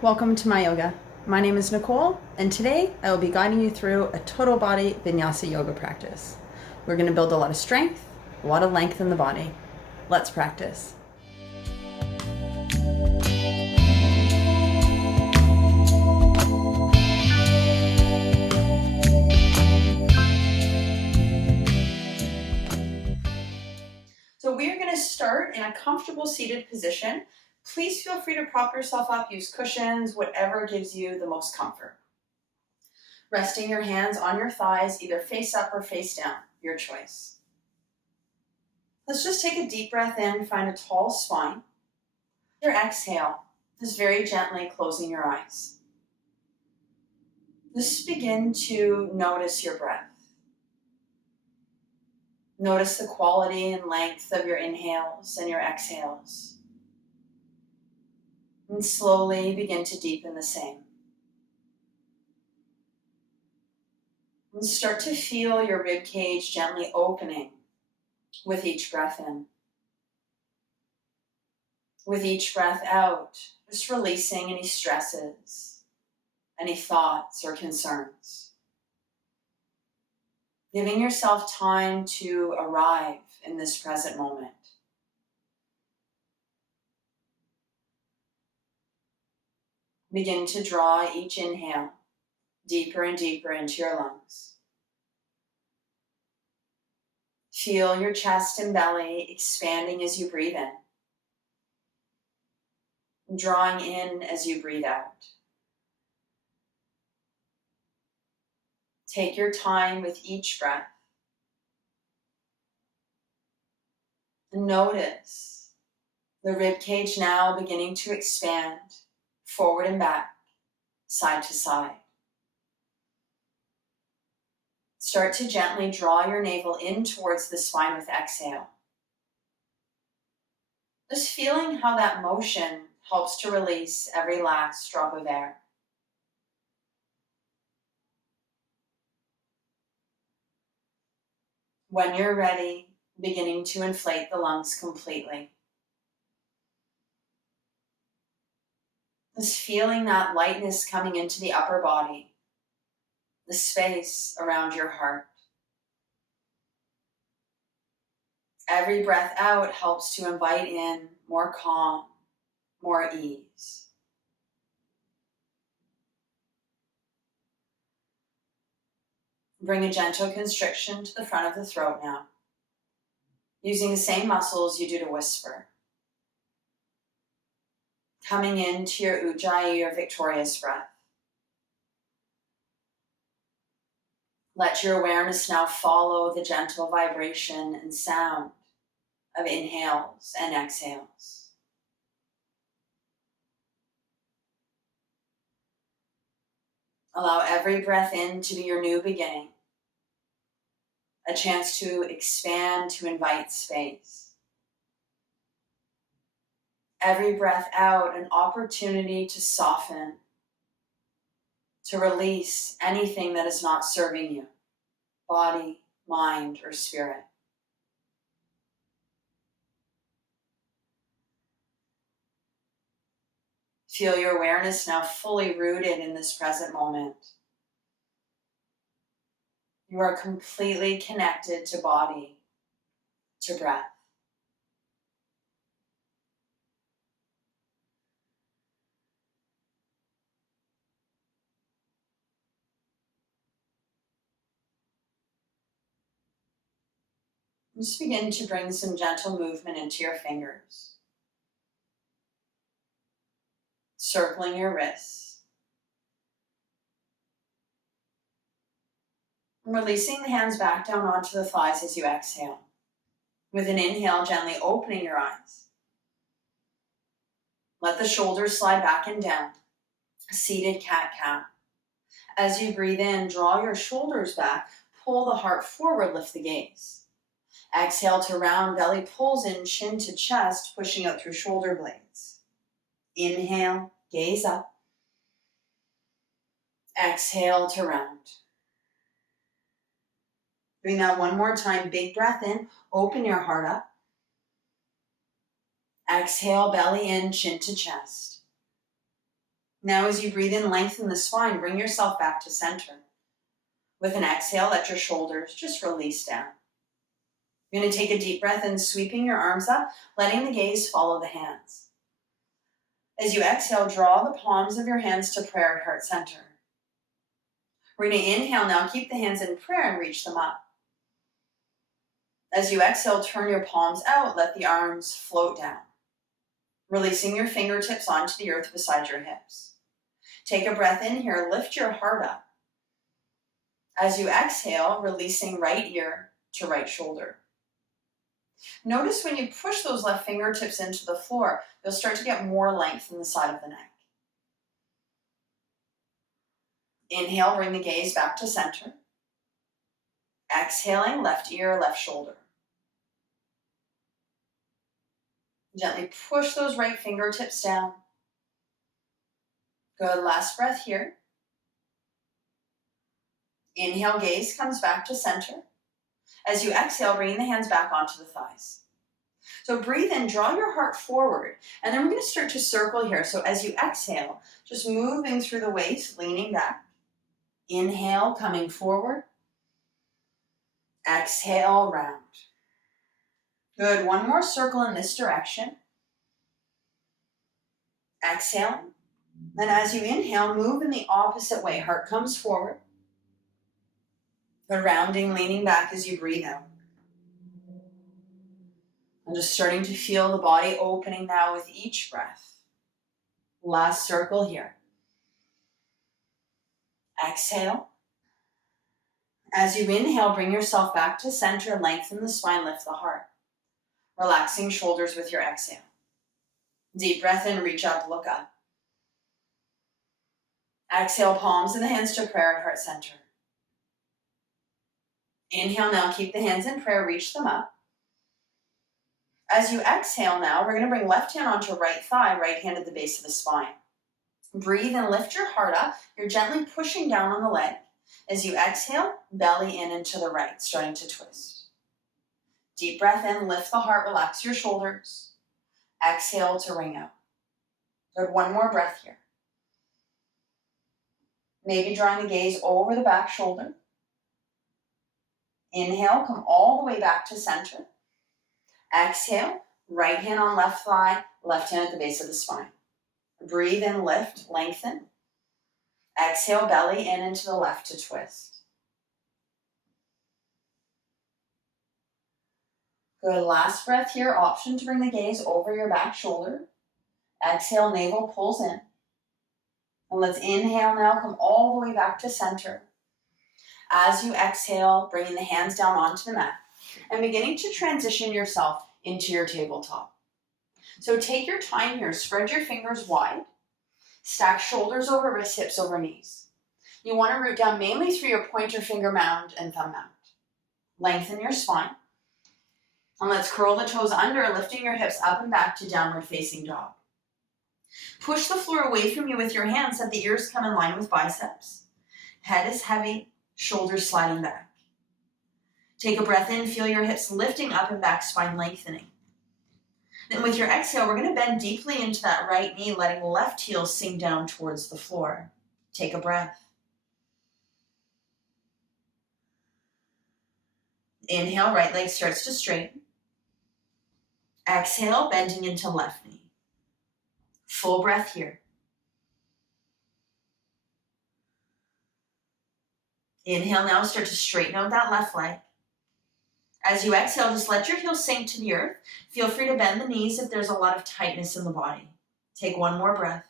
Welcome to my yoga. My name is Nicole, and today I will be guiding you through a total body Vinyasa yoga practice. We're going to build a lot of strength, a lot of length in the body. Let's practice. So we are going to start in a comfortable seated position. Please feel free to prop yourself up, use cushions, whatever gives you the most comfort. Resting your hands on your thighs, either face up or face down, your choice. Let's just take a deep breath in, find a tall spine. Your exhale, just very gently closing your eyes. Just begin to notice your breath. Notice the quality and length of your inhales and your exhales. And slowly begin to deepen the same. And start to feel your rib cage gently opening with each breath in. With each breath out, just releasing any stresses, any thoughts or concerns. Giving yourself time to arrive in this present moment. Begin to draw each inhale deeper and deeper into your lungs. Feel your chest and belly expanding as you breathe in. Drawing in as you breathe out. Take your time with each breath. And notice the rib cage now beginning to expand forward and back, side to side. Start to gently draw your navel in towards the spine with exhale. Just feeling how that motion helps to release every last drop of air. When you're ready, beginning to inflate the lungs completely. Just feeling that lightness coming into the upper body, the space around your heart. Every breath out helps to invite in more calm, more ease. Bring a gentle constriction to the front of the throat now, using the same muscles you do to whisper. Coming into your Ujjayi or victorious breath. Let your awareness now follow the gentle vibration and sound of inhales and exhales. Allow every breath in to be your new beginning, a chance to expand, to invite space. Every breath out, an opportunity to soften, to release anything that is not serving you, body, mind, or spirit. Feel your awareness now fully rooted in this present moment. You are completely connected to body, to breath. Just begin to bring some gentle movement into your fingers. Circling your wrists. And releasing the hands back down onto the thighs as you exhale. With an inhale, gently opening your eyes. Let the shoulders slide back and down. Seated cat-cow. As you breathe in, draw your shoulders back. Pull the heart forward, lift the gaze. Exhale to round, belly pulls in, chin to chest, pushing out through shoulder blades. Inhale, gaze up. Exhale to round. Doing that one more time, big breath in, open your heart up. Exhale, belly in, chin to chest. Now as you breathe in, lengthen the spine, bring yourself back to center. With an exhale, let your shoulders just release down. You're going to take a deep breath in, sweeping your arms up, letting the gaze follow the hands. As you exhale, draw the palms of your hands to prayer at heart center. We're going to inhale now, keep the hands in prayer and reach them up. As you exhale, turn your palms out, let the arms float down, releasing your fingertips onto the earth beside your hips. Take a breath in here, lift your heart up. As you exhale, releasing right ear to right shoulder. Notice when you push those left fingertips into the floor, you'll start to get more length in the side of the neck. Inhale, bring the gaze back to center. Exhaling, left ear, left shoulder. Gently push those right fingertips down. Good, last breath here. Inhale, gaze comes back to center. As you exhale, bring the hands back onto the thighs. So breathe in, draw your heart forward, and then we're going to start to circle here. So as you exhale, just moving through the waist, leaning back. Inhale, coming forward. Exhale, round. Good, one more circle in this direction. Exhaling. Then as you inhale, move in the opposite way. Heart comes forward. Good, rounding, leaning back as you breathe out. And just starting to feel the body opening now with each breath. Last circle here. Exhale. As you inhale, bring yourself back to center, lengthen the spine, lift the heart. Relaxing shoulders with your exhale. Deep breath in, reach up, look up. Exhale, palms in the hands to prayer at heart center. Inhale now, keep the hands in prayer, reach them up. As you exhale now, we're going to bring left hand onto right thigh, right hand at the base of the spine. Breathe and lift your heart up. You're gently pushing down on the leg. As you exhale, belly in and to the right, starting to twist. Deep breath in, lift the heart, relax your shoulders. Exhale to ring out. Good, one more breath here. Maybe drawing the gaze over the back shoulder. Inhale, come all the way back to center. Exhale, right hand on left thigh, left hand at the base of the spine. Breathe in, lift, lengthen. Exhale, belly in and to the left to twist. Good, last breath here, option to bring the gaze over your back shoulder. Exhale, navel pulls in. And let's inhale now, come all the way back to center. As you exhale, bringing the hands down onto the mat and beginning to transition yourself into your tabletop. So take your time here, spread your fingers wide, stack shoulders over wrists, hips over knees. You want to root down mainly through your pointer finger mound and thumb mound. Lengthen your spine. And let's curl the toes under, lifting your hips up and back to downward facing dog. Push the floor away from you with your hands, let the ears come in line with biceps. Head is heavy, shoulders sliding back. Take a breath in, feel your hips lifting up and back, spine lengthening. Then with your exhale, we're going to bend deeply into that right knee, letting left heel sink down towards the floor. Take a breath. Inhale, right leg starts to straighten. Exhale, bending into left knee. Full breath here. Inhale now, start to straighten out that left leg. As you exhale, just let your heels sink to the earth. Feel free to bend the knees if there's a lot of tightness in the body. Take one more breath.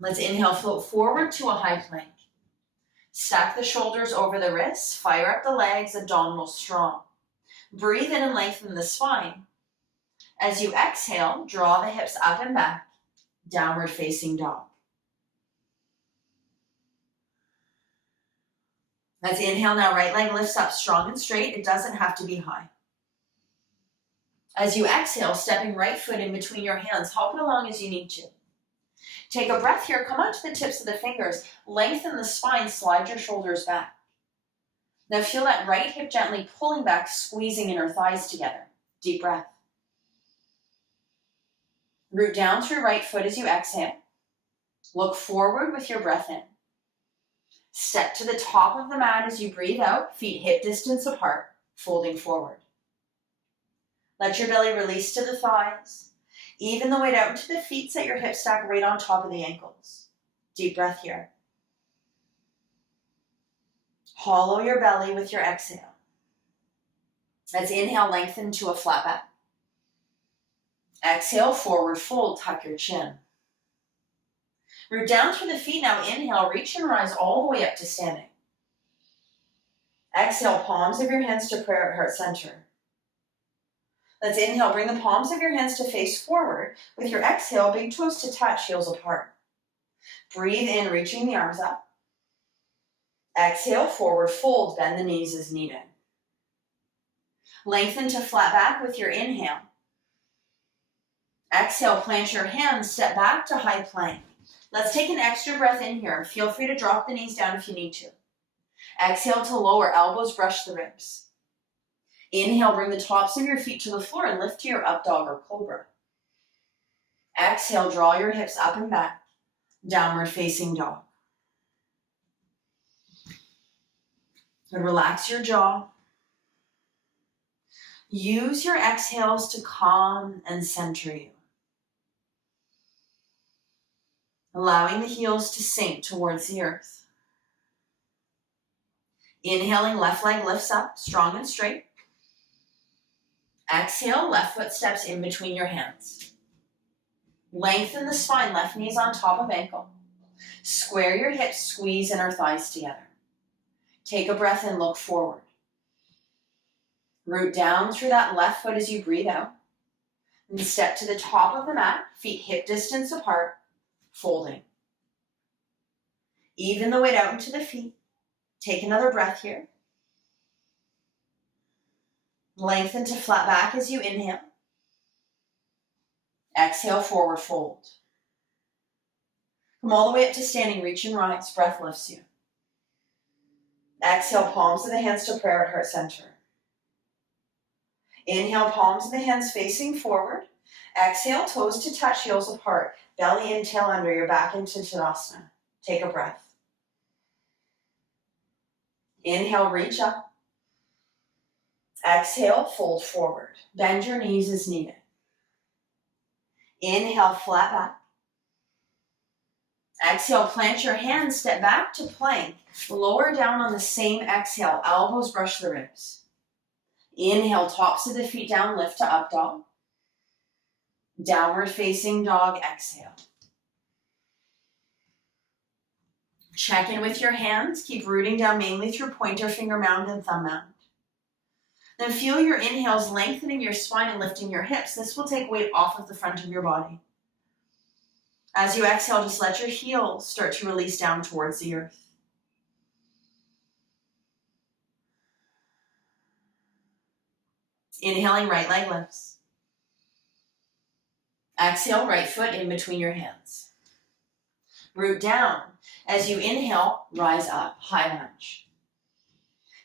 Let's inhale, float forward to a high plank. Stack the shoulders over the wrists, fire up the legs, abdominals strong. Breathe in and lengthen the spine. As you exhale, draw the hips up and back, downward facing dog. Let's inhale now, right leg lifts up strong and straight. It doesn't have to be high. As you exhale, stepping right foot in between your hands, hop it along as you need to. Take a breath here, come onto the tips of the fingers, lengthen the spine, slide your shoulders back. Now feel that right hip gently pulling back, squeezing inner thighs together. Deep breath. Root down through right foot as you exhale. Look forward with your breath in. Step to the top of the mat as you breathe out, feet hip distance apart, folding forward. Let your belly release to the thighs. Even the weight out into the feet, set your hip stack right on top of the ankles. Deep breath here. Hollow your belly with your exhale. Let's inhale, lengthen to a flat back. Exhale, forward fold, tuck your chin. Root down through the feet. Now inhale, reach and rise all the way up to standing. Exhale, palms of your hands to prayer at heart center. Let's inhale, bring the palms of your hands to face forward. With your exhale, big toes to touch, heels apart. Breathe in, reaching the arms up. Exhale, forward fold, bend the knees as needed. Lengthen to flat back with your inhale. Exhale, plant your hands, step back to high plank. Let's take an extra breath in here. Feel free to drop the knees down if you need to. Exhale to lower, elbows brush the ribs. Inhale, bring the tops of your feet to the floor and lift to your up dog or cobra. Exhale, draw your hips up and back, downward facing dog. And relax your jaw. Use your exhales to calm and center you. Allowing the heels to sink towards the earth. Inhaling, left leg lifts up, strong and straight. Exhale, left foot steps in between your hands. Lengthen the spine, left knee's on top of ankle. Square your hips, squeeze inner thighs together. Take a breath and look forward. Root down through that left foot as you breathe out. And step to the top of the mat, feet hip distance apart, folding. Even the weight out into the feet. Take another breath here. Lengthen to flat back as you inhale. Exhale, forward fold. Come all the way up to standing, reach and rise, breath lifts you. Exhale, palms of the hands to prayer at heart center. Inhale, palms of the hands facing forward. Exhale, toes to touch, heels apart. Belly in, tail under, your back into Tadasana. Take a breath. Inhale, reach up. Exhale, fold forward. Bend your knees as needed. Inhale, flat back. Exhale, plant your hands, step back to plank. Lower down on the same exhale, elbows brush the ribs. Inhale, tops of the feet down, lift to up dog. Downward facing dog, exhale. Check in with your hands. Keep rooting down mainly through pointer finger mound and thumb mound. Then feel your inhales lengthening your spine and lifting your hips. This will take weight off of the front of your body. As you exhale, just let your heels start to release down towards the earth. Inhaling, right leg lifts. Exhale, right foot in between your hands. Root down. As you inhale, rise up, high lunge.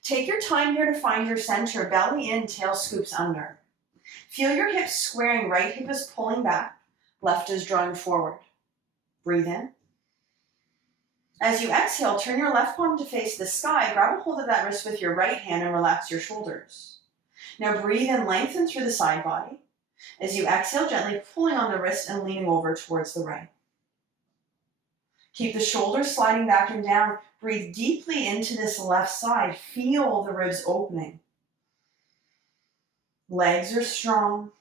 Take your time here to find your center, belly in, tail scoops under. Feel your hips squaring, right hip is pulling back, left is drawing forward. Breathe in. As you exhale, turn your left palm to face the sky, grab a hold of that wrist with your right hand and relax your shoulders. Now breathe in, lengthen through the side body. As you exhale, gently pulling on the wrist and leaning over towards the right. Keep the shoulders sliding back and down. Breathe deeply into this left side. Feel the ribs opening. Legs are strong.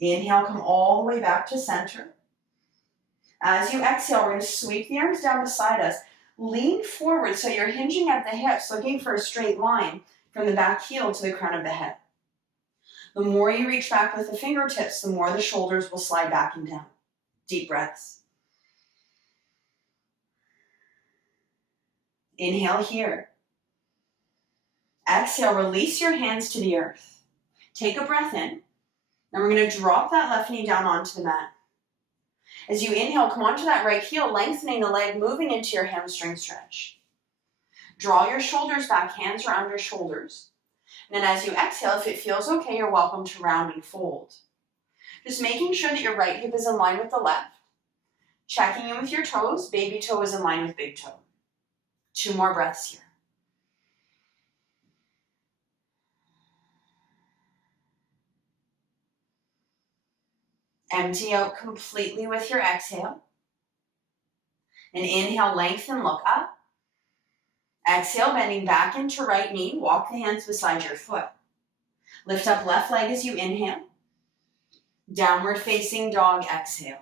Inhale, come all the way back to center. As you exhale, we're going to sweep the arms down beside us. Lean forward so you're hinging at the hips, looking for a straight line from the back heel to the crown of the head. The more you reach back with the fingertips, the more the shoulders will slide back and down. Deep breaths. Inhale here. Exhale, release your hands to the earth. Take a breath in. Then we're going to drop that left knee down onto the mat. As you inhale, come onto that right heel, lengthening the leg, moving into your hamstring stretch. Draw your shoulders back, hands are under shoulders. And then as you exhale, if it feels okay, you're welcome to round and fold. Just making sure that your right hip is in line with the left. Checking in with your toes. Baby toe is in line with big toe. 2 more breaths here. Empty out completely with your exhale. And inhale, lengthen, look up. Exhale, bending back into right knee. Walk the hands beside your foot. Lift up left leg as you inhale. Downward facing dog, exhale.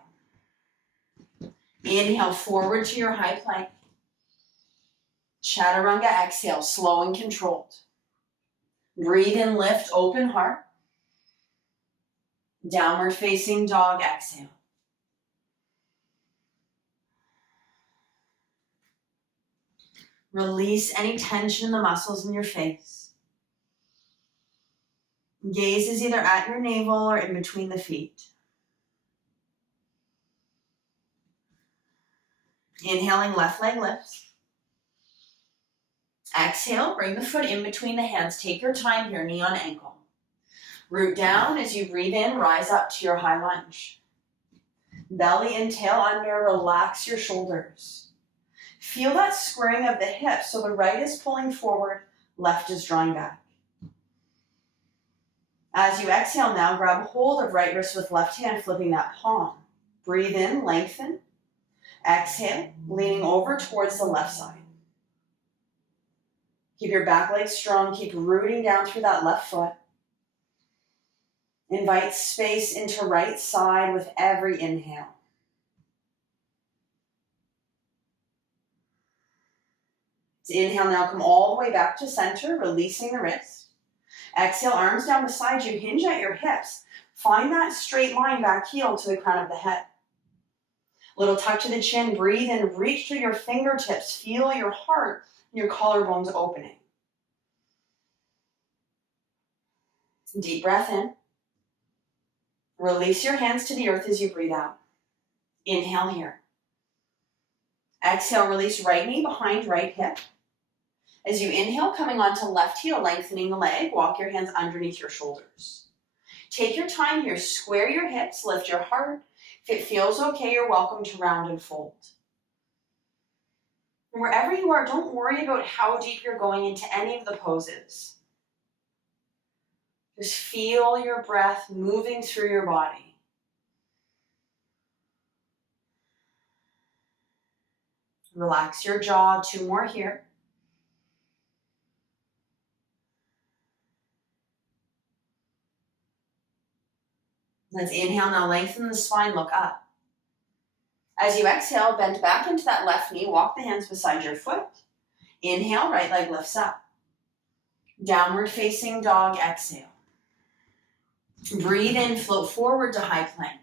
Inhale, forward to your high plank. Chaturanga, exhale, slow and controlled. Breathe in, lift, open heart. Downward facing dog, exhale. Release any tension in the muscles in your face. Gaze is either at your navel or in between the feet. Inhaling, left leg lifts. Exhale, bring the foot in between the hands. Take your time here, knee on ankle. Root down as you breathe in, rise up to your high lunge. Belly and tail under, relax your shoulders. Feel that squaring of the hips, so the right is pulling forward, left is drawing back. As you exhale now, grab hold of right wrist with left hand, flipping that palm. Breathe in, lengthen. Exhale, leaning over towards the left side. Keep your back leg strong, keep rooting down through that left foot. Invite space into right side with every inhale. Inhale now, come all the way back to center, releasing the wrist. Exhale, arms down beside you, hinge at your hips. Find that straight line back heel to the crown of the head. Little tuck to the chin, breathe in, reach through your fingertips, feel your heart and your collarbones opening. Deep breath in. Release your hands to the earth as you breathe out. Inhale here. Exhale, release right knee behind right hip. As you inhale, coming onto left heel, lengthening the leg, walk your hands underneath your shoulders. Take your time here, square your hips, lift your heart. If it feels okay, you're welcome to round and fold. And wherever you are, don't worry about how deep you're going into any of the poses. Just feel your breath moving through your body. Relax your jaw, 2 more here. Let's inhale now, lengthen the spine, look up. As you exhale, bend back into that left knee, walk the hands beside your foot. Inhale, right leg lifts up. Downward facing dog, exhale. Breathe in, float forward to high plank.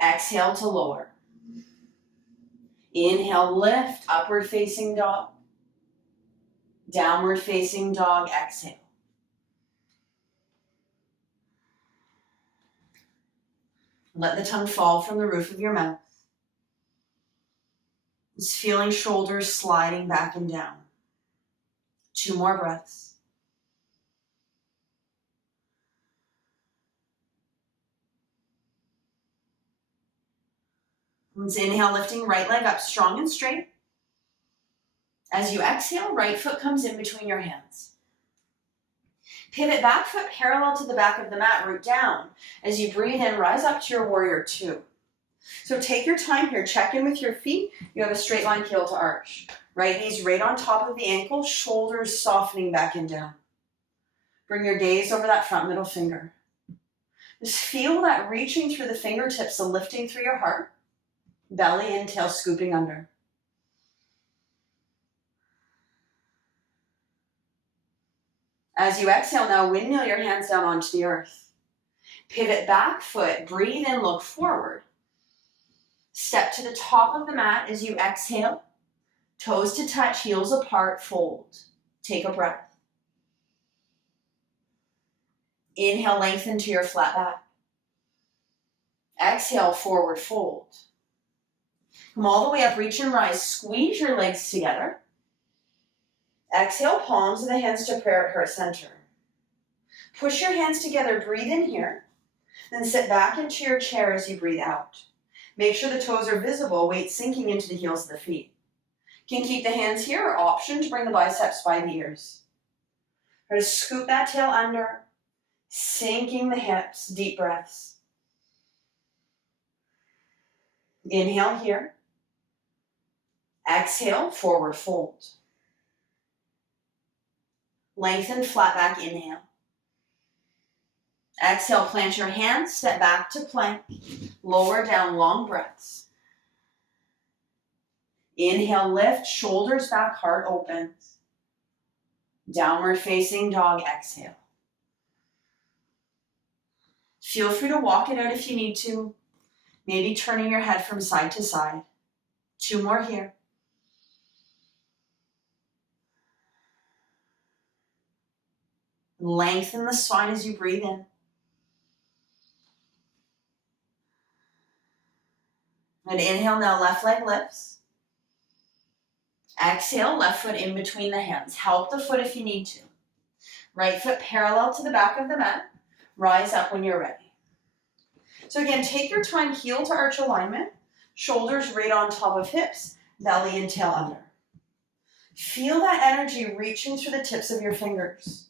Exhale to lower. Inhale, lift, upward facing dog. Downward facing dog, exhale. Let the tongue fall from the roof of your mouth. Just feeling shoulders sliding back and down. 2 more breaths. Let's inhale, lifting right leg up strong and straight. As you exhale, right foot comes in between your hands. Pivot back foot parallel to the back of the mat, root down. As you breathe in, rise up to your warrior 2. So take your time here, check in with your feet. You have a straight line heel to arch. Right knees right on top of the ankle, shoulders softening back and down. Bring your gaze over that front middle finger. Just feel that reaching through the fingertips, the lifting through your heart. Belly in, tail scooping under. As you exhale now, windmill your hands down onto the earth. Pivot back foot, breathe in, look forward. Step to the top of the mat as you exhale. Toes to touch, heels apart, fold. Take a breath. Inhale, lengthen to your flat back. Exhale, forward fold. Come all the way up, reach and rise. Squeeze your legs together. Exhale, palms of the hands to prayer at heart center. Push your hands together, breathe in here, then sit back into your chair as you breathe out. Make sure the toes are visible, weight sinking into the heels of the feet. You can keep the hands here or option to bring the biceps by the ears. Try to scoop that tail under, sinking the hips, deep breaths. Inhale here. Exhale, forward fold. Lengthen, flat back, inhale. Exhale, plant your hands, step back to plank. Lower down, long breaths. Inhale, lift, shoulders back, heart opens. Downward facing dog, exhale. Feel free to walk it out if you need to. Maybe turning your head from side to side. 2 more here. Lengthen the spine as you breathe in. And inhale, now left leg lifts. Exhale, left foot in between the hands. Help the foot if you need to. Right foot parallel to the back of the mat. Rise up when you're ready. So again, take your time, heel to arch alignment. Shoulders right on top of hips. Belly and tail under. Feel that energy reaching through the tips of your fingers.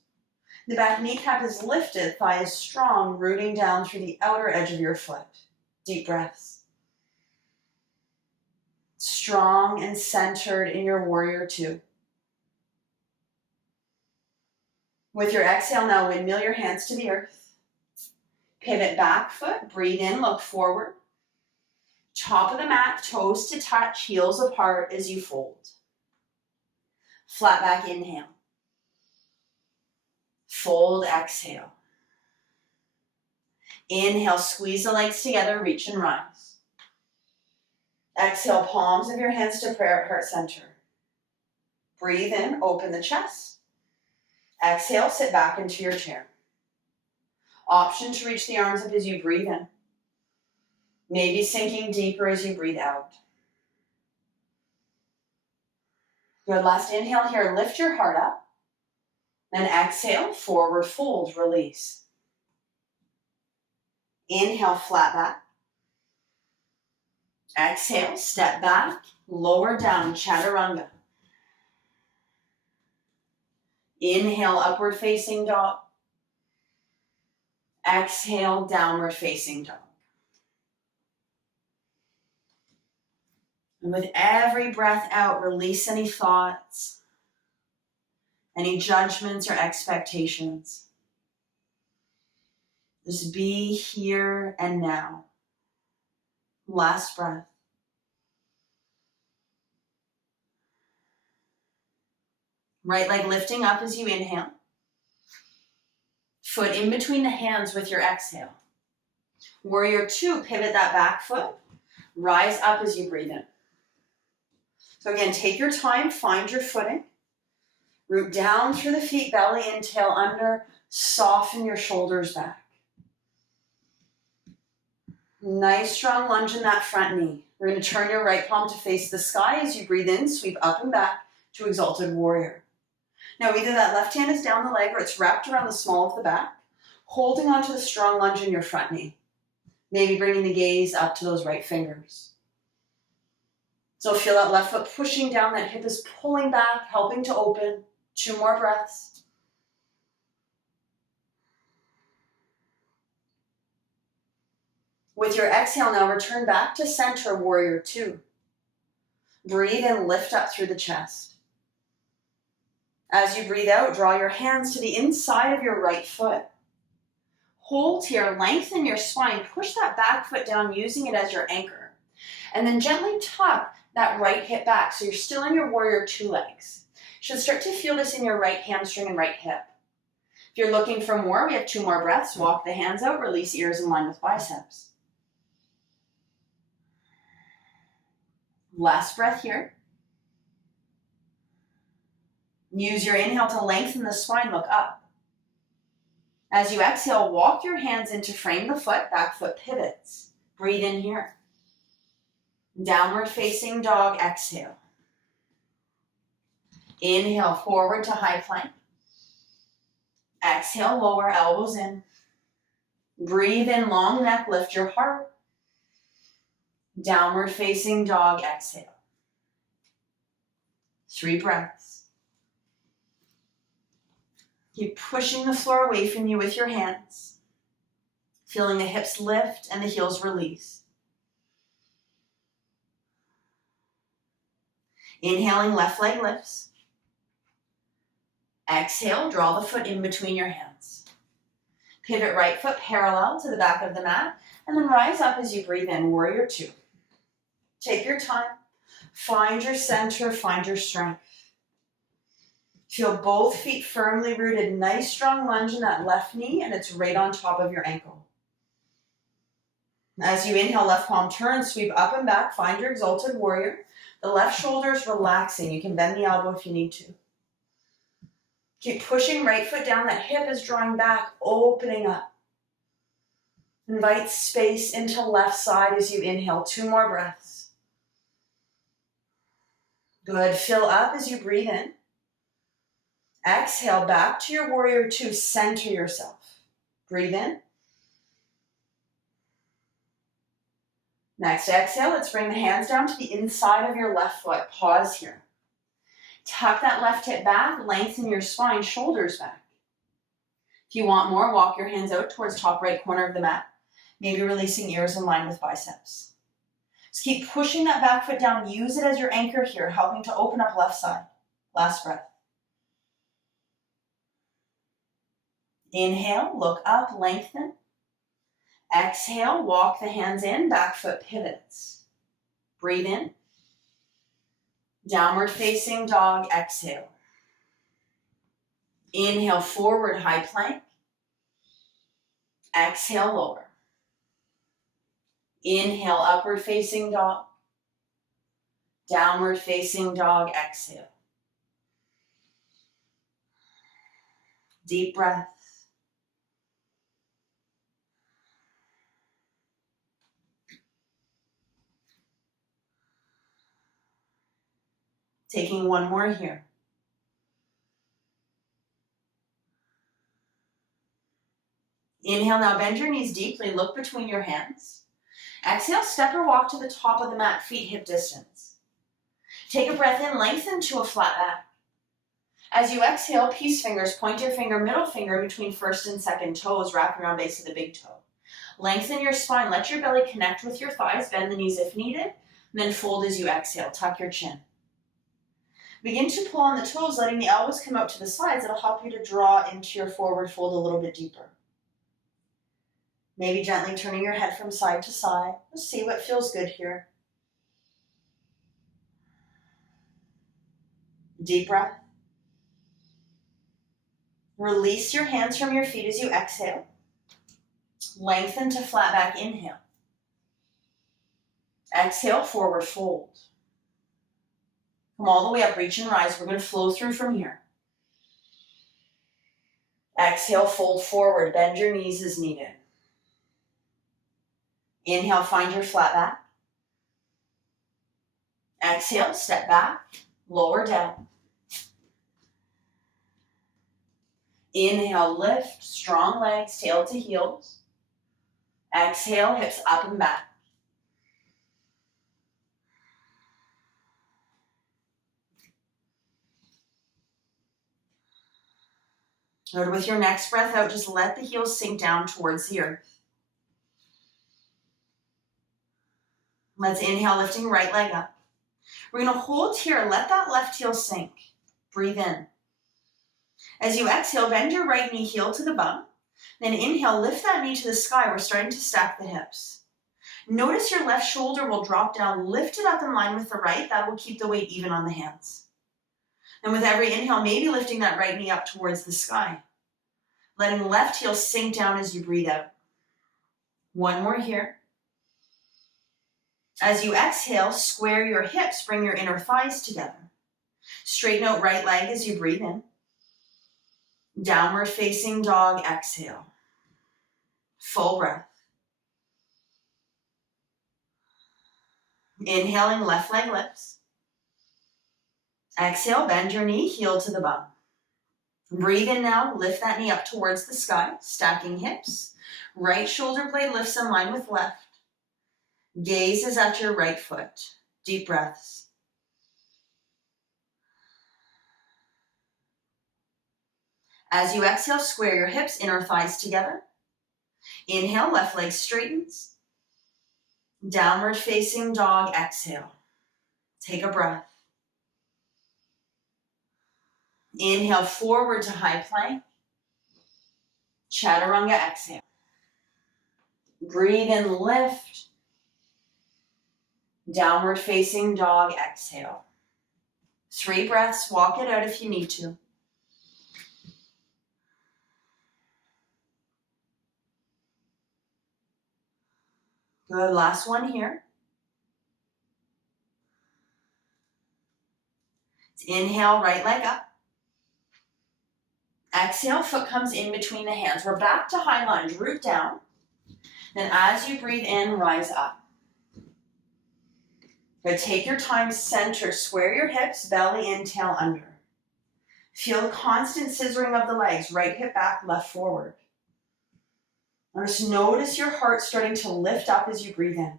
The back kneecap is lifted, thigh is strong, rooting down through the outer edge of your foot. Deep breaths. Strong and centered in your warrior 2. With your exhale now, windmill your hands to the earth. Pivot back foot, breathe in, look forward. Top of the mat, toes to touch, heels apart as you fold. Flat back, inhale. Fold, exhale. Inhale, squeeze the legs together, reach and rise. Exhale, palms of your hands to prayer at heart center. Breathe in, open the chest. Exhale, sit back into your chair. Option to reach the arms up as you breathe in. Maybe sinking deeper as you breathe out. Good, last inhale here, lift your heart up. Then exhale, forward fold, release. Inhale, flat back. Exhale, step back, lower down, chaturanga. Inhale, upward facing dog. Exhale, downward facing dog. And with every breath out, release any thoughts, any judgments or expectations. Just be here and now. Last breath. Right leg lifting up as you inhale. Foot in between the hands with your exhale. Warrior 2, pivot that back foot. Rise up as you breathe in. So again, take your time, find your footing. Root down through the feet, belly in, tail under. Soften your shoulders back. Nice strong lunge in that front knee. We're going to turn your right palm to face the sky as you breathe in, sweep up and back to exalted warrior. Now either that left hand is down the leg or it's wrapped around the small of the back, holding onto the strong lunge in your front knee. Maybe bringing the gaze up to those right fingers. So feel that left foot pushing down, that hip is pulling back, helping to open. 2 more breaths. With your exhale now, return back to center, warrior 2. Breathe and lift up through the chest. As you breathe out, draw your hands to the inside of your right foot. Hold here, lengthen your spine, push that back foot down using it as your anchor. And then gently tuck that right hip back so you're still in your warrior 2 legs. You should start to feel this in your right hamstring and right hip. If you're looking for more, we have 2 more breaths. Walk the hands out, release ears in line with biceps. Last breath here. Use your inhale to lengthen the spine, look up. As you exhale, walk your hands in to frame the foot, back foot pivots. Breathe in here. Downward facing dog, exhale. Inhale, forward to high plank. Exhale, lower, elbows in. Breathe in, long neck, lift your heart. Downward facing dog, exhale. 3 breaths. Keep pushing the floor away from you with your hands. Feeling the hips lift and the heels release. Inhaling, left leg lifts. Exhale, draw the foot in between your hands. Pivot right foot parallel to the back of the mat, and then rise up as you breathe in, warrior 2. Take your time. Find your center, find your strength. Feel both feet firmly rooted. Nice strong lunge in that left knee, and it's right on top of your ankle. As you inhale, left palm turn, sweep up and back. Find your exalted warrior. The left shoulder is relaxing. You can bend the elbow if you need to. Keep pushing right foot down. That hip is drawing back, opening up. Invite space into left side as you inhale. 2 more breaths. Good. Fill up as you breathe in. Exhale, back to your warrior 2. Center yourself. Breathe in. Next exhale, let's bring the hands down to the inside of your left foot. Pause here. Tuck that left hip back, lengthen your spine, shoulders back. If you want more, walk your hands out towards top right corner of the mat, maybe releasing ears in line with biceps. Just keep pushing that back foot down. Use it as your anchor here, helping to open up left side. Last breath. Inhale, look up, lengthen. Exhale, walk the hands in, back foot pivots. Breathe in. Downward facing dog, exhale. Inhale, forward high plank. Exhale, lower. Inhale, upward facing dog. Downward facing dog, exhale. Deep breath. Taking one more here. Inhale, now bend your knees deeply, look between your hands. Exhale, step or walk to the top of the mat, feet hip distance. Take a breath in, lengthen to a flat back. As you exhale, peace fingers, pointer finger, middle finger between first and second toes, wrap around base of the big toe. Lengthen your spine, let your belly connect with your thighs, bend the knees if needed, and then fold as you exhale, tuck your chin. Begin to pull on the toes, letting the elbows come out to the sides. It'll help you to draw into your forward fold a little bit deeper. Maybe gently turning your head from side to side. Let's see what feels good here. Deep breath. Release your hands from your feet as you exhale. Lengthen to flat back, inhale. Exhale, forward fold. Come all the way up, reach and rise. We're going to flow through from here. Exhale, fold forward, bend your knees as needed. Inhale, find your flat back. Exhale, step back, lower down. Inhale, lift, strong legs, tail to heels. Exhale, hips up and back. Good. With your next breath out, just let the heels sink down towards the earth. Let's inhale, lifting right leg up. We're going to hold here, let that left heel sink. Breathe in. As you exhale, bend your right knee, heel to the bum. Then inhale, lift that knee to the sky. We're starting to stack the hips. Notice your left shoulder will drop down, lift it up in line with the right. That will keep the weight even on the hands. And with every inhale, maybe lifting that right knee up towards the sky. Letting left heel sink down as you breathe out. One more here. As you exhale, square your hips, bring your inner thighs together. Straighten out right leg as you breathe in. Downward facing dog, exhale. Full breath. Inhaling, left leg lifts. Exhale, bend your knee, heel to the bum. Breathe in now, lift that knee up towards the sky, stacking hips. Right shoulder blade lifts in line with left. Gaze is at your right foot. Deep breaths. As you exhale, square your hips, inner thighs together. Inhale, left leg straightens. Downward facing dog, exhale. Take a breath. Inhale, forward to high plank. Chaturanga, exhale. Breathe in, lift. Downward facing dog, exhale. 3 breaths, walk it out if you need to. Good, last one here. Inhale, right leg up. Exhale, foot comes in between the hands. We're back to high lunge, root down. Then as you breathe in, rise up. Good, take your time, center, square your hips, belly in, tail under. Feel constant scissoring of the legs, right hip back, left forward. Now just notice your heart starting to lift up as you breathe in.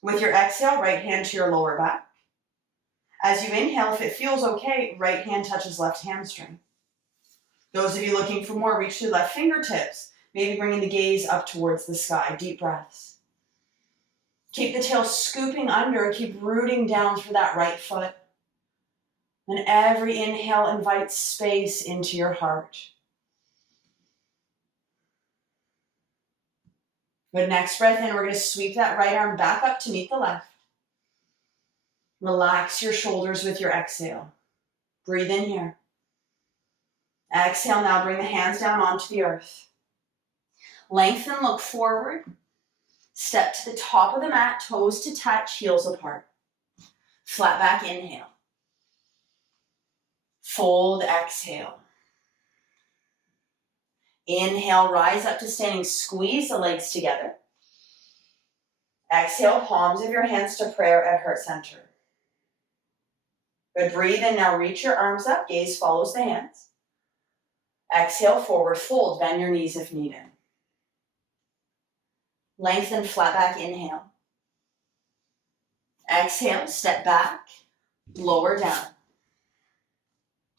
With your exhale, right hand to your lower back. As you inhale, if it feels okay, right hand touches left hamstring. Those of you looking for more, reach through left fingertips, maybe bringing the gaze up towards the sky. Deep breaths. Keep the tail scooping under, keep rooting down through that right foot. And every inhale invites space into your heart. Good, next breath in, we're going to sweep that right arm back up to meet the left. Relax your shoulders with your exhale. Breathe in here. Exhale, now bring the hands down onto the earth. Lengthen, look forward. Step to the top of the mat, toes to touch, heels apart. Flat back, inhale. Fold, exhale. Inhale, rise up to standing, squeeze the legs together. Exhale, palms of your hands to prayer at heart center. Good, breathe in, now reach your arms up, gaze follows the hands. Exhale, forward fold, bend your knees if needed. Lengthen, flat back, inhale. Exhale, step back, lower down.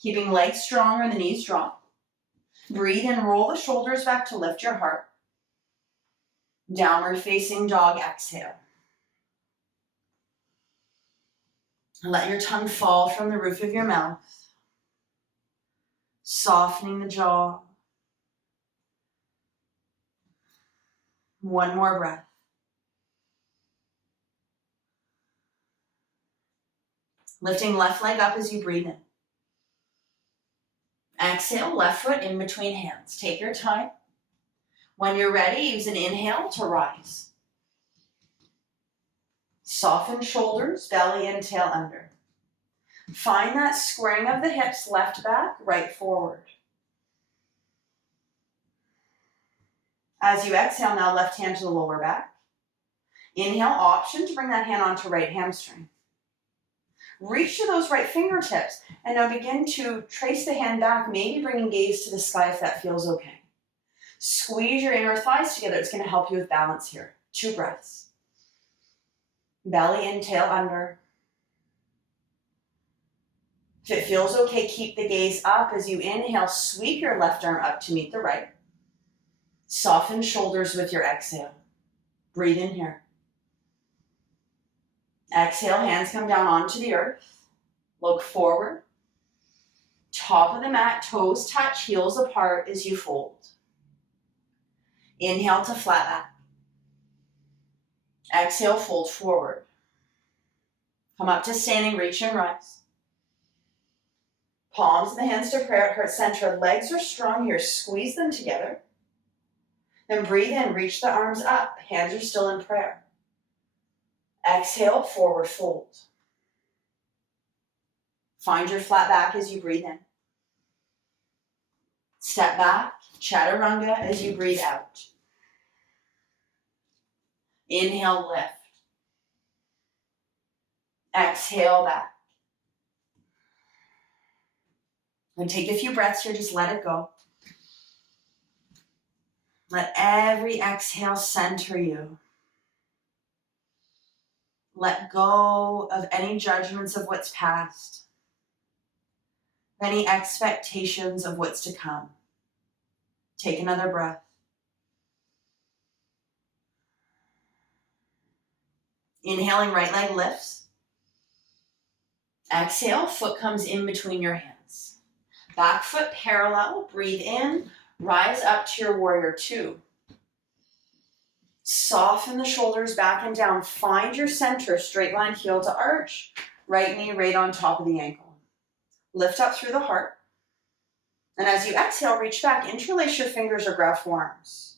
Keeping legs stronger, the knees drop. Breathe in, roll the shoulders back to lift your heart. Downward facing dog, exhale. Let your tongue fall from the roof of your mouth, softening the jaw. One more breath. Lifting left leg up as you breathe in. Exhale, left foot in between hands. Take your time. When you're ready, use an inhale to rise. Soften shoulders, belly in, tail under. Find that squaring of the hips, left back, right forward. As you exhale, now left hand to the lower back. Inhale, option to bring that hand onto right hamstring. Reach to those right fingertips, and now begin to trace the hand back, maybe bringing gaze to the sky if that feels okay. Squeeze your inner thighs together. It's going to help you with balance here. 2 breaths. Belly in, tail under. If it feels okay, keep the gaze up. As you inhale, sweep your left arm up to meet the right. Soften shoulders with your exhale. Breathe in here. Exhale, hands come down onto the earth. Look forward. Top of the mat, toes touch, heels apart as you fold. Inhale to flat back. Exhale, fold forward. Come up to standing, reach and rise. Palms of the hands to prayer at heart center. Legs are strong here, squeeze them together. Then breathe in, reach the arms up. Hands are still in prayer. Exhale, forward fold. Find your flat back as you breathe in. Step back, chaturanga as you breathe out. Inhale, lift. Exhale, back. And take a few breaths here, just let it go. Let every exhale center you. Let go of any judgments of what's past, any expectations of what's to come. Take another breath. Inhaling, right leg lifts. Exhale, foot comes in between your hands. Back foot parallel, breathe in, rise up to your warrior two. Soften the shoulders back and down. Find your center, straight line, heel to arch. Right knee right on top of the ankle. Lift up through the heart. And as you exhale, reach back, interlace your fingers or grab forearms.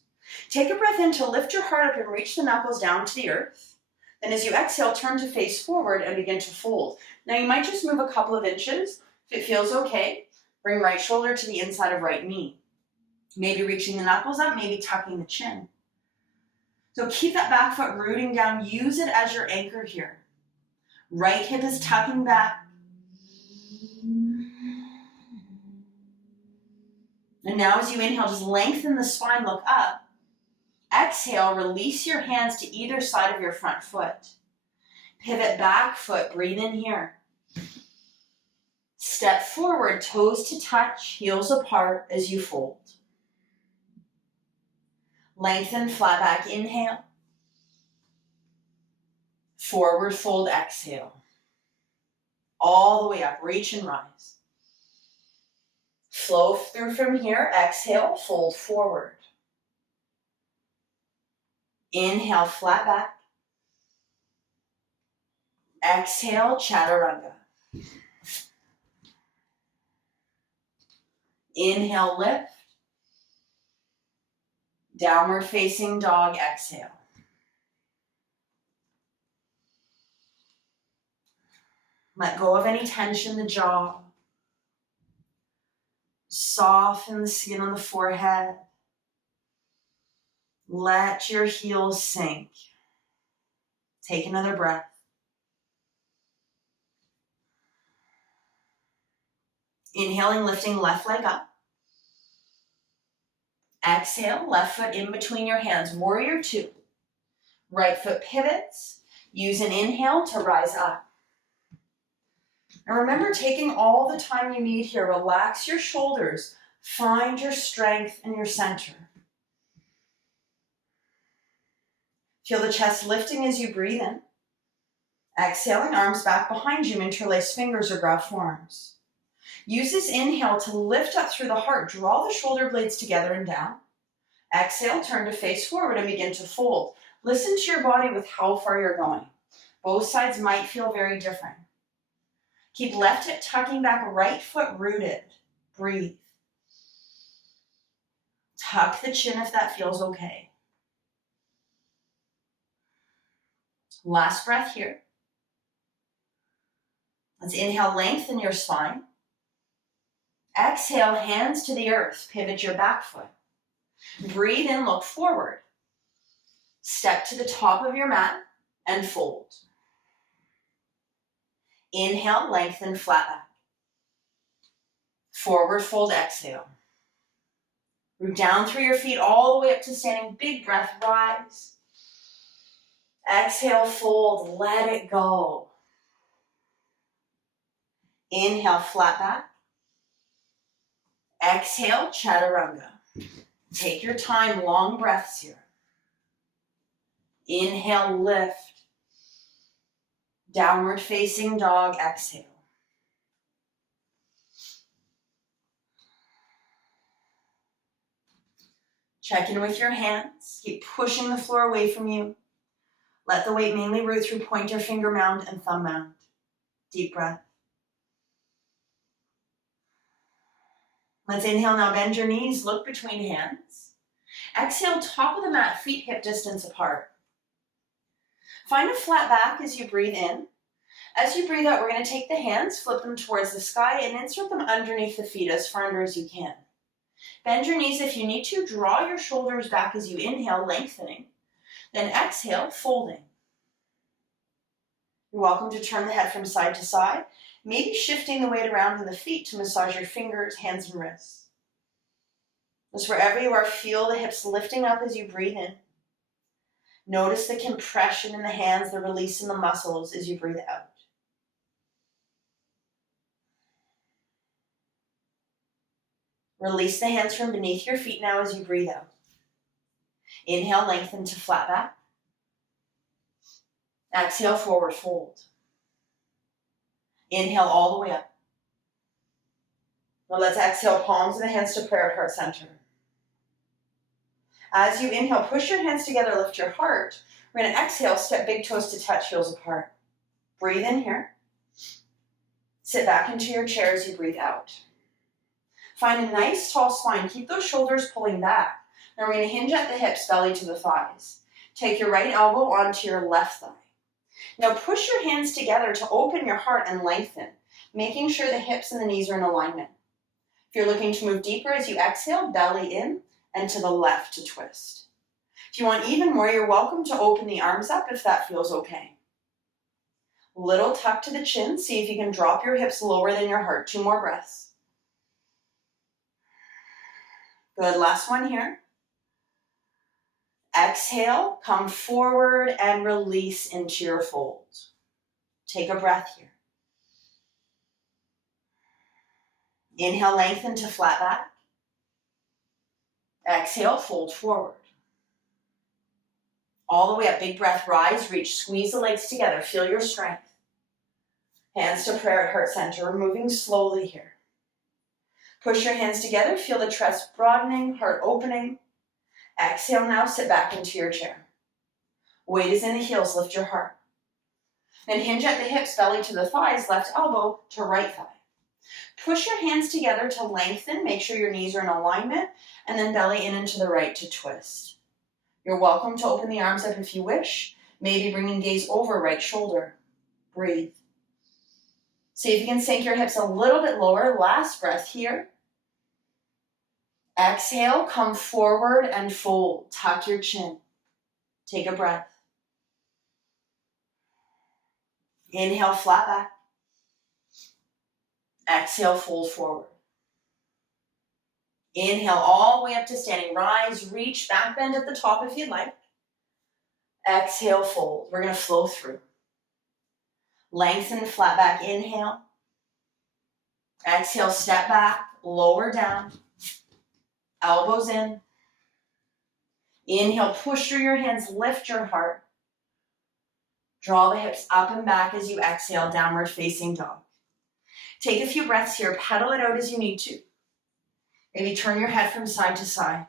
Take a breath in to lift your heart up and reach the knuckles down to the earth. Then as you exhale, turn to face forward and begin to fold. Now you might just move a couple of inches. If it feels okay, bring right shoulder to the inside of right knee. Maybe reaching the knuckles up, maybe tucking the chin. So keep that back foot rooting down. Use it as your anchor here. Right hip is tucking back. And now as you inhale, just lengthen the spine, look up. Exhale, release your hands to either side of your front foot. Pivot back foot, breathe in here. Step forward, toes to touch, heels apart as you fold. Lengthen, flat back, inhale. Forward fold, exhale. All the way up, reach and rise. Flow through from here, exhale, fold forward. Inhale, flat back. Exhale, chaturanga. Inhale, lift. Downward facing dog, exhale. Let go of any tension in the jaw. Soften the skin on the forehead. Let your heels sink. Take another breath. Inhaling, lifting left leg up. Exhale, left foot in between your hands, warrior two. Right foot pivots. Use an inhale to rise up. And remember, taking all the time you need here, relax your shoulders. Find your strength and your center. Feel the chest lifting as you breathe in. Exhaling, arms back behind you, interlace fingers or grab forearms. Use this inhale to lift up through the heart. Draw the shoulder blades together and down. Exhale, turn to face forward and begin to fold. Listen to your body with how far you're going. Both sides might feel very different. Keep left hip tucking back, right foot rooted. Breathe. Tuck the chin if that feels okay. Last breath here. Let's inhale, lengthen your spine. Exhale, hands to the earth. Pivot your back foot. Breathe in, look forward. Step to the top of your mat and fold. Inhale, lengthen, flat back. Forward fold, exhale. Root down through your feet all the way up to standing. Big breath, rise. Exhale, fold, let it go. Inhale, flat back. Exhale, chaturanga. Take your time, long breaths here. Inhale, lift. Downward facing dog, exhale. Check in with your hands. Keep pushing the floor away from you. Let the weight mainly root through pointer finger mound and thumb mound. Deep breath. Let's inhale now, bend your knees, look between hands. Exhale, top of the mat, feet hip distance apart. Find a flat back as you breathe in. As you breathe out, we're going to take the hands, flip them towards the sky, and insert them underneath the feet as far under as you can. Bend your knees if you need to. Draw your shoulders back as you inhale, lengthening. Then exhale, folding. You're welcome to turn the head from side to side. Maybe shifting the weight around in the feet to massage your fingers, hands, and wrists. Just wherever you are, feel the hips lifting up as you breathe in. Notice the compression in the hands, the release in the muscles as you breathe out. Release the hands from beneath your feet now as you breathe out. Inhale, lengthen to flat back. Exhale, forward fold. Inhale all the way up. Now let's exhale, palms of the hands to prayer at heart center. As you inhale, push your hands together, lift your heart. We're going to exhale, step big toes to touch, heels apart. Breathe in here. Sit back into your chair as you breathe out. Find a nice tall spine. Keep those shoulders pulling back. Now we're going to hinge at the hips, belly to the thighs. Take your right elbow onto your left thigh. Now push your hands together to open your heart and lengthen, making sure the hips and the knees are in alignment. If you're looking to move deeper as you exhale, belly in and to the left to twist. If you want even more, you're welcome to open the arms up if that feels okay. Little tuck to the chin. See if you can drop your hips lower than your heart. 2 more breaths. Good, last one here. Exhale, come forward and release into your fold. Take a breath here. Inhale, lengthen to flat back. Exhale, fold forward. All the way up, big breath, rise, reach, squeeze the legs together, feel your strength. Hands to prayer at heart center, we're moving slowly here. Push your hands together, feel the chest broadening, heart opening. Exhale now, sit back into your chair. Weight is in the heels, lift your heart. Then hinge at the hips, belly to the thighs, left elbow to right thigh. Push your hands together to lengthen, make sure your knees are in alignment, and then belly in and to the right to twist. You're welcome to open the arms up if you wish, maybe bringing gaze over right shoulder. Breathe. See if you can sink your hips a little bit lower. Last breath here. Exhale, come forward and fold. Tuck your chin. Take a breath. Inhale, flat back. Exhale, fold forward. Inhale all the way up to standing. Rise, reach, back bend at the top if you'd like. Exhale, fold. We're going to flow through. Lengthen, flat back, inhale. Exhale, step back, lower down. Elbows in. Inhale, push through your hands, lift your heart. Draw the hips up and back as you exhale, downward facing dog. Take a few breaths here, pedal it out as you need to. Maybe turn your head from side to side.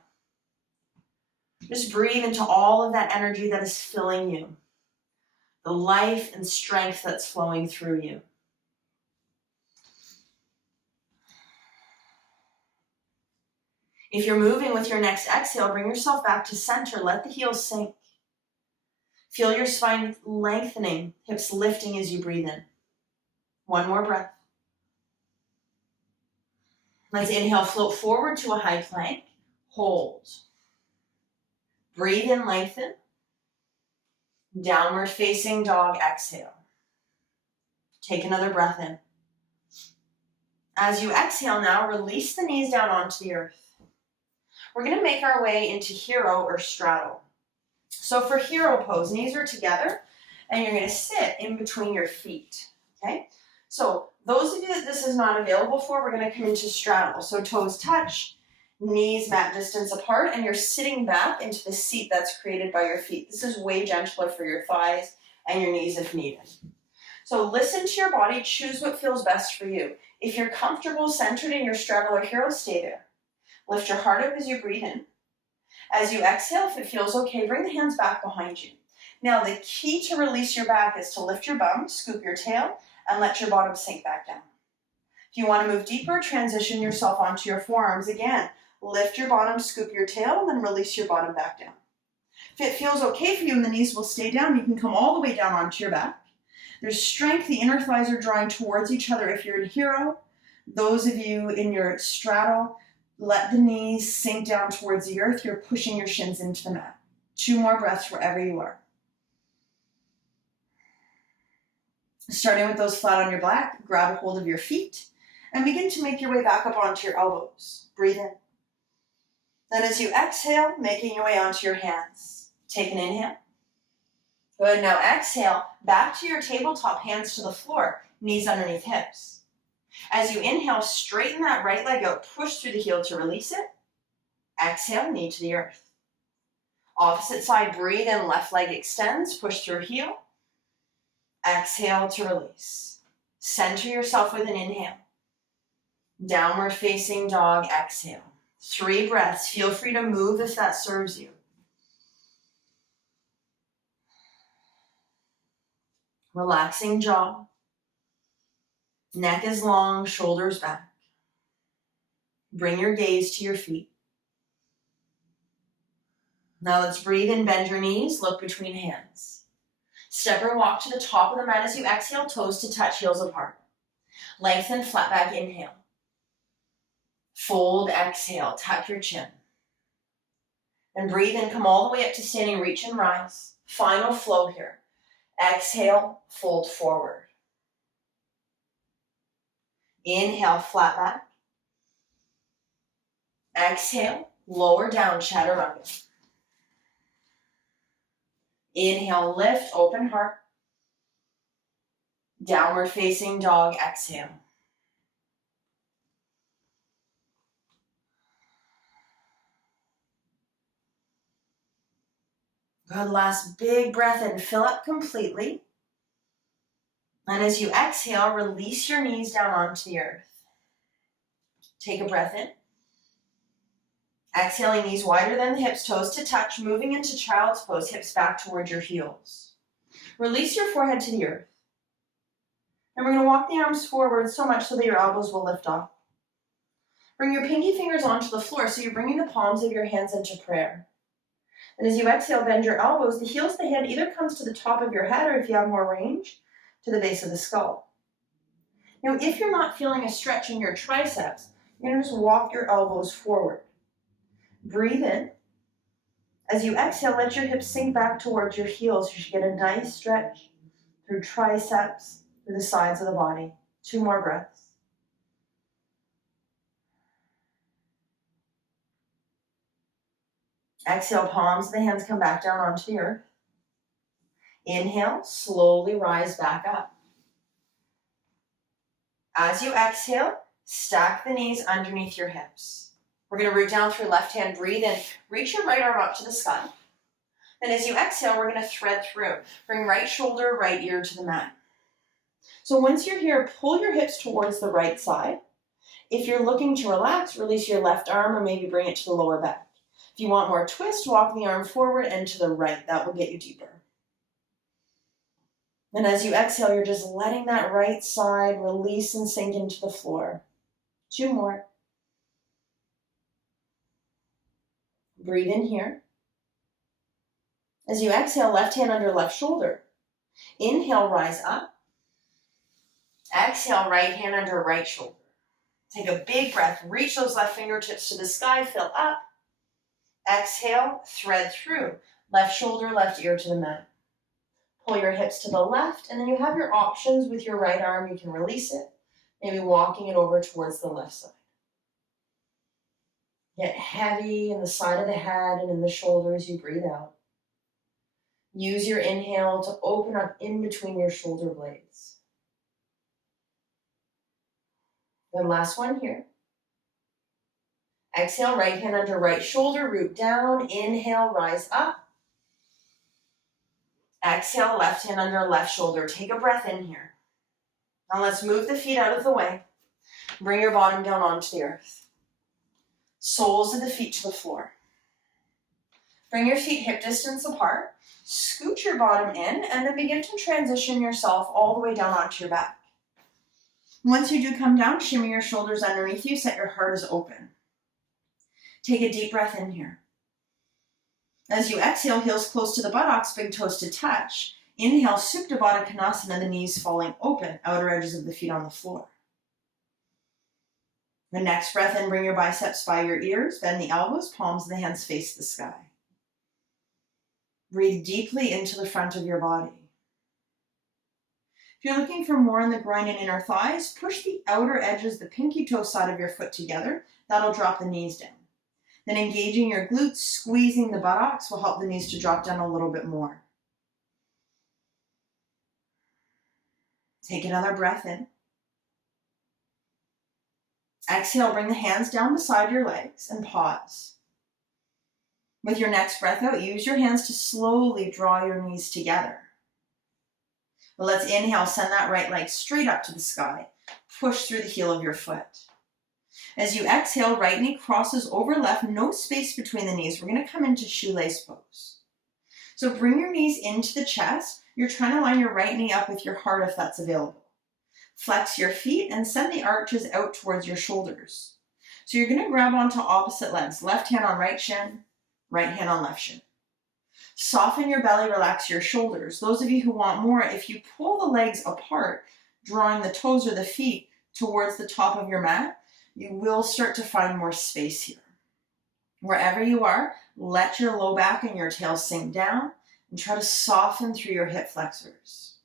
Just breathe into all of that energy that is filling you. The life and strength that's flowing through you. If you're moving with your next exhale, bring yourself back to center. Let the heels sink. Feel your spine lengthening, hips lifting as you breathe in. 1 more breath. Let's inhale, float forward to a high plank. Hold. Breathe in, lengthen. Downward facing dog, exhale. Take another breath in. As you exhale now, release the knees down onto the earth. We're going to make our way into hero or straddle. So for hero pose, knees are together and you're going to sit in between your feet. Okay? So those of you that this is not available for, we're going to come into straddle. So toes touch, knees mat distance apart, and you're sitting back into the seat that's created by your feet. This is way gentler for your thighs and your knees if needed. So listen to your body, choose what feels best for you. If you're comfortable centered in your straddle or hero, stay there. Lift your heart up as you breathe in. As you exhale, if it feels okay, bring the hands back behind you. Now the key to release your back is to lift your bum, scoop your tail, and let your bottom sink back down. If you want to move deeper, transition yourself onto your forearms. Again, lift your bottom, scoop your tail, and then release your bottom back down. If it feels okay for you and the knees will stay down, you can come all the way down onto your back. There's strength. The inner thighs are drawing towards each other if you're in hero. Those of you in your straddle, let the knees sink down towards the earth. You're pushing your shins into the mat. 2 more breaths wherever you are. Starting with those flat on your back, grab a hold of your feet and begin to make your way back up onto your elbows. Breathe in. Then as you exhale, making your way onto your hands. Take an inhale. Good, now exhale, back to your tabletop, hands to the floor, knees underneath hips. As you inhale, straighten that right leg out, push through the heel to release it. Exhale, knee to the earth. Opposite side, breathe in, left leg extends, push through heel. Exhale to release. Center yourself with an inhale. Downward facing dog, exhale. 3 breaths. Feel free to move if that serves you. Relaxing jaw. Neck is long, shoulders back. Bring your gaze to your feet. Now let's breathe in, bend your knees, look between hands. Step or walk to the top of the mat as you exhale, toes to touch, heels apart. Lengthen, flat back, inhale. Fold, exhale, tuck your chin. And breathe in, come all the way up to standing, reach and rise. Final flow here. Exhale, fold forward. Inhale, flat back. Exhale, lower down, chaturanga. Inhale, lift, open heart. Downward facing dog, exhale. Good, last big breath in, fill up completely. And as you exhale, release your knees down onto the earth. Take a breath in. Exhaling, knees wider than the hips, toes to touch, moving into child's pose, hips back towards your heels. Release your forehead to the earth. And we're going to walk the arms forward so much so that your elbows will lift up. Bring your pinky fingers onto the floor so you're bringing the palms of your hands into prayer. And as you exhale, bend your elbows. The heels of the hand either comes to the top of your head or, if you have more range, to the base of the skull. Now, if you're not feeling a stretch in your triceps, you're going to just walk your elbows forward. Breathe in. As you exhale, let your hips sink back towards your heels. You should get a nice stretch through triceps, through the sides of the body. 2 more breaths. Exhale, palms of the hands come back down onto the earth. Inhale, slowly rise back up. As you exhale, stack the knees underneath your hips. We're going to root down through left hand, breathe in, reach your right arm up to the sky. Then as you exhale, we're going to thread through. Bring right shoulder, right ear to the mat. So once you're here, pull your hips towards the right side. If you're looking to relax, release your left arm or maybe bring it to the lower back. If you want more twist, walk the arm forward and to the right. That will get you deeper. And as you exhale, you're just letting that right side release and sink into the floor. 2 more. Breathe in here. As you exhale, left hand under left shoulder. Inhale, rise up. Exhale, right hand under right shoulder. Take a big breath. Reach those left fingertips to the sky. Fill up. Exhale, thread through. Left shoulder, left ear to the mat. Pull your hips to the left, and then you have your options with your right arm. You can release it, maybe walking it over towards the left side. Get heavy in the side of the head and in the shoulder as you breathe out. Use your inhale to open up in between your shoulder blades. Then last one here. Exhale, right hand under right shoulder, root down. Inhale, rise up. Exhale, left hand under left shoulder. Take a breath in here. Now let's move the feet out of the way. Bring your bottom down onto the earth. Soles of the feet to the floor. Bring your feet hip distance apart. Scoot your bottom in and then begin to transition yourself all the way down onto your back. Once you do come down, shimmy your shoulders underneath you. Set your heart as open. Take a deep breath in here. As you exhale, heels close to the buttocks, big toes to touch. Inhale, Supta Baddha Konasana, the knees falling open, outer edges of the feet on the floor. The next breath in, bring your biceps by your ears, bend the elbows, palms of the hands face the sky. Breathe deeply into the front of your body. If If you're looking for more on the groin and inner thighs, push the outer edges, the pinky toe side of your foot together. That'll drop the knees down. Then engaging your glutes, squeezing the buttocks will help the knees to drop down a little bit more. Take another breath in. Exhale, bring the hands down beside your legs and pause. With your next breath out, use your hands to slowly draw your knees together. Well, let's inhale, send that right leg straight up to the sky. Push through the heel of your foot. As you exhale, right knee crosses over left, no space between the knees. We're going to come into shoelace pose. So bring your knees into the chest. You're trying to line your right knee up with your heart if that's available. Flex your feet and send the arches out towards your shoulders. So you're going to grab onto opposite legs. Left hand on right shin, right hand on left shin. Soften your belly, relax your shoulders. Those of you who want more, if you pull the legs apart, drawing the toes or the feet towards the top of your mat, you will start to find more space here. Wherever you are, let your low back and your tail sink down and try to soften through your hip flexors.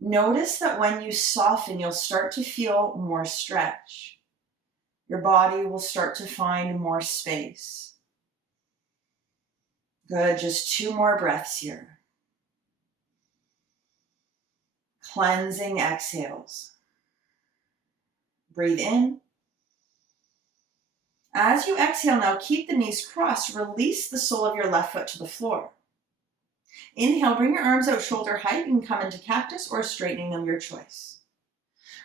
Notice that when you soften, you'll start to feel more stretch. Your body will start to find more space. Good, just 2 more breaths here. Cleansing exhales. Breathe in. As you exhale now, keep the knees crossed. Release the sole of your left foot to the floor. Inhale, bring your arms out shoulder height. You can come into cactus or straightening them, your choice.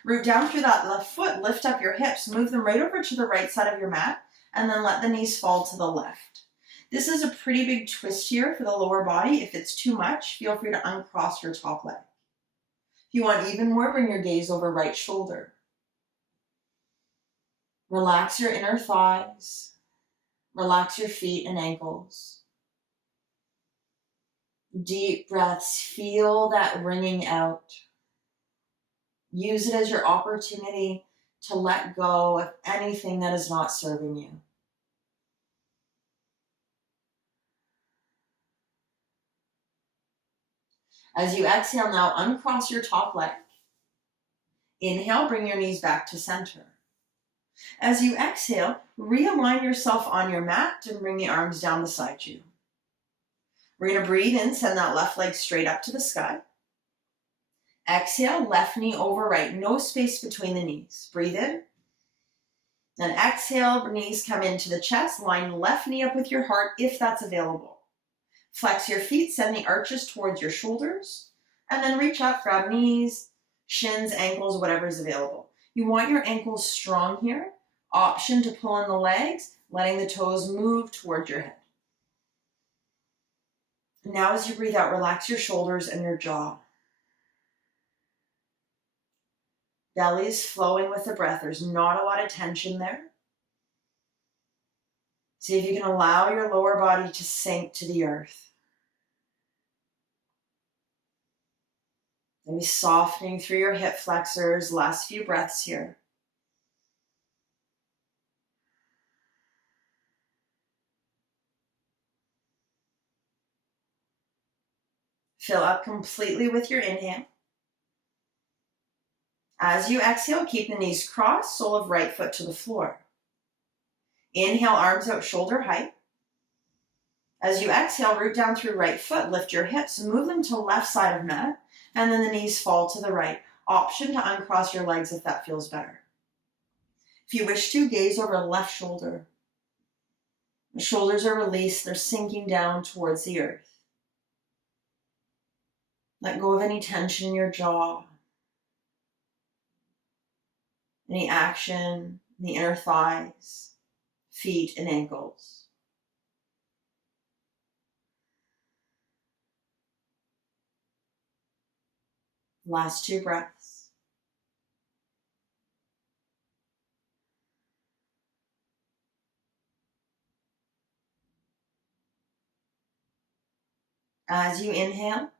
Root down through that left foot, lift up your hips, move them right over to the right side of your mat, and then let the knees fall to the left. This is a pretty big twist here for the lower body. If it's too much, feel free to uncross your top leg. If you want even more, bring your gaze over right shoulder. Relax your inner thighs. Relax your feet and ankles. Deep breaths. Feel that ringing out. Use it as your opportunity to let go of anything that is not serving you. As you exhale now, uncross your top leg. Inhale, bring your knees back to center. As you exhale, realign yourself on your mat and bring the arms down beside you. We're going to breathe in, send that left leg straight up to the sky. Exhale, left knee over right, no space between the knees. Breathe in. Then exhale, knees come into the chest, line left knee up with your heart if that's available. Flex your feet, send the arches towards your shoulders, and then reach up, grab knees, shins, ankles, whatever is available. You want your ankles strong here. Option to pull in the legs, letting the toes move towards your head. Now as you breathe out, relax your shoulders and your jaw. Belly is flowing with the breath. There's not a lot of tension there. See if you can allow your lower body to sink to the earth. Maybe softening through your hip flexors. Last few breaths here. Fill up completely with your inhale. As you exhale, keep the knees crossed, sole of right foot to the floor. Inhale, arms out shoulder height. As you exhale, root down through right foot, lift your hips, move them to left side of mat, and then the knees fall to the right. Option to uncross your legs if that feels better. If you wish to, gaze over left shoulder. The shoulders are released, they're sinking down towards the earth. Let go of any tension in your jaw, any action in the inner thighs, feet, and ankles. Last 2 breaths. As you inhale,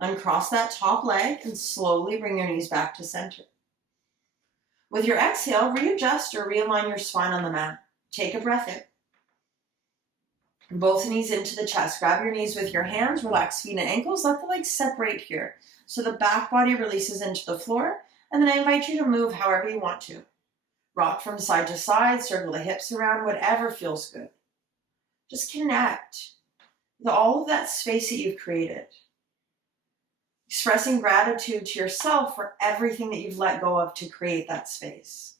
uncross that top leg and slowly bring your knees back to center. With your exhale, readjust or realign your spine on the mat. Take a breath in. Both knees into the chest. Grab your knees with your hands. Relax feet and ankles. Let the legs separate here. So the back body releases into the floor. And then I invite you to move however you want to. Rock from side to side. Circle the hips around. Whatever feels good. Just connect with all of that space that you've created. Expressing gratitude to yourself for everything that you've let go of to create that space.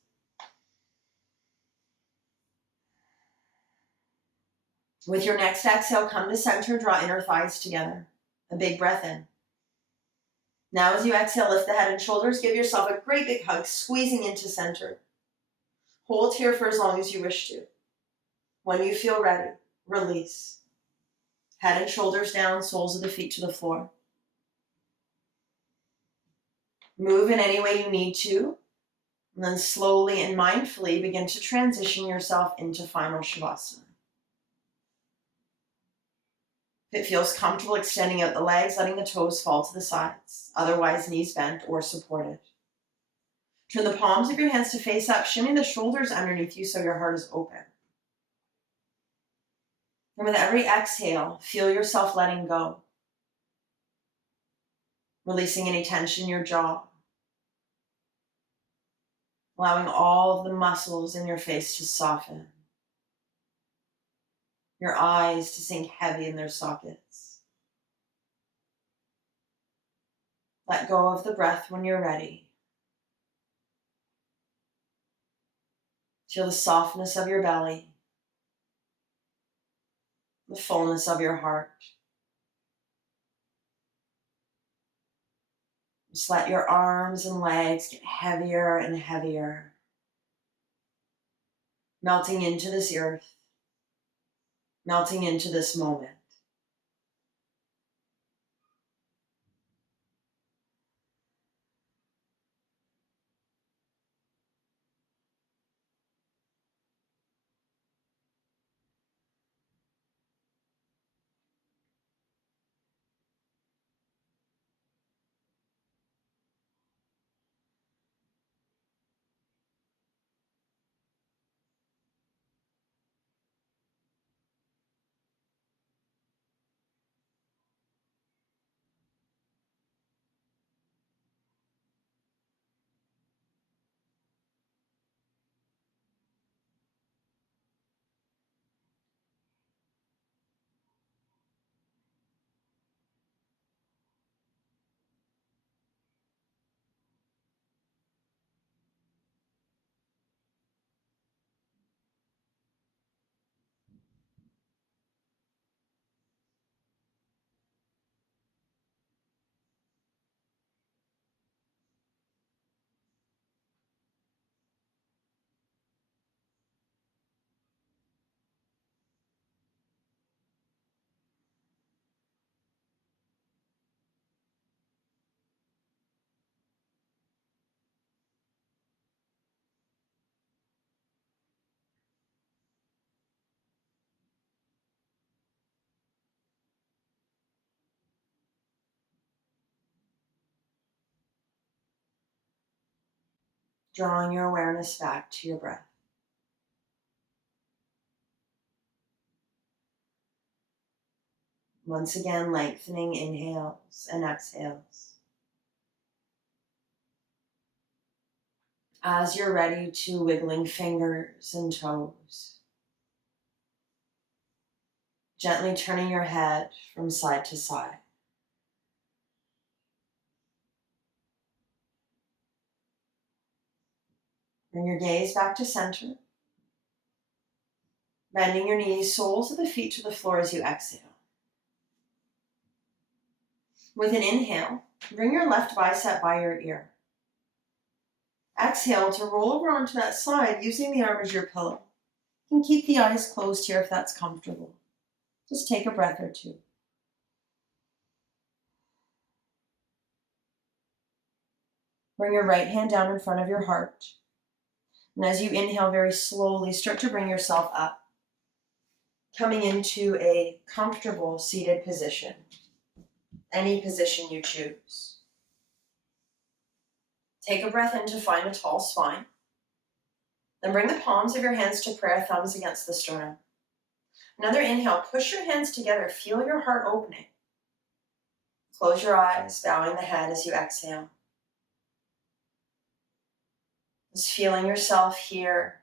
With your next exhale, come to center, draw inner thighs together. A big breath in. Now as you exhale, lift the head and shoulders. Give yourself a great big hug, squeezing into center. Hold here for as long as you wish to. When you feel ready, release. Head and shoulders down, soles of the feet to the floor. Move in any way you need to, and then slowly and mindfully begin to transition yourself into final Shavasana. If it feels comfortable, extending out the legs, letting the toes fall to the sides, otherwise knees bent or supported. Turn the palms of your hands to face up, shimmy the shoulders underneath you so your heart is open. And with every exhale, feel yourself letting go. Releasing any tension in your jaw. Allowing all of the muscles in your face to soften. Your eyes to sink heavy in their sockets. Let go of the breath when you're ready. Feel the softness of your belly, the fullness of your heart. Just let your arms and legs get heavier and heavier, melting into this earth, melting into this moment. Drawing your awareness back to your breath. Once again, lengthening inhales and exhales. As you're ready to, wiggling fingers and toes. Gently turning your head from side to side. Bring your gaze back to center. Bending your knees, soles of the feet to the floor as you exhale. With an inhale, bring your left bicep by your ear. Exhale to roll over onto that side using the arm as your pillow. You can keep the eyes closed here if that's comfortable. Just take a breath or two. Bring your right hand down in front of your heart. And as you inhale very slowly, start to bring yourself up, coming into a comfortable seated position, any position you choose. Take a breath in to find a tall spine. Then bring the palms of your hands to prayer, thumbs against the sternum. Another inhale, push your hands together, feel your heart opening. Close your eyes, bowing the head as you exhale. Just feeling yourself here,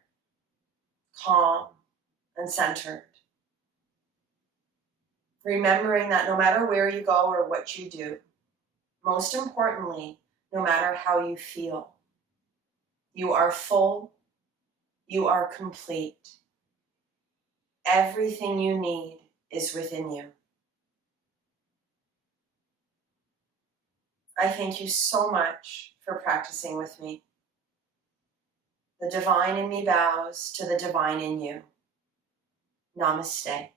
calm and centered. Remembering that no matter where you go or what you do, most importantly, no matter how you feel, you are full, you are complete. Everything you need is within you. I thank you so much for practicing with me. The divine in me bows to the divine in you. Namaste.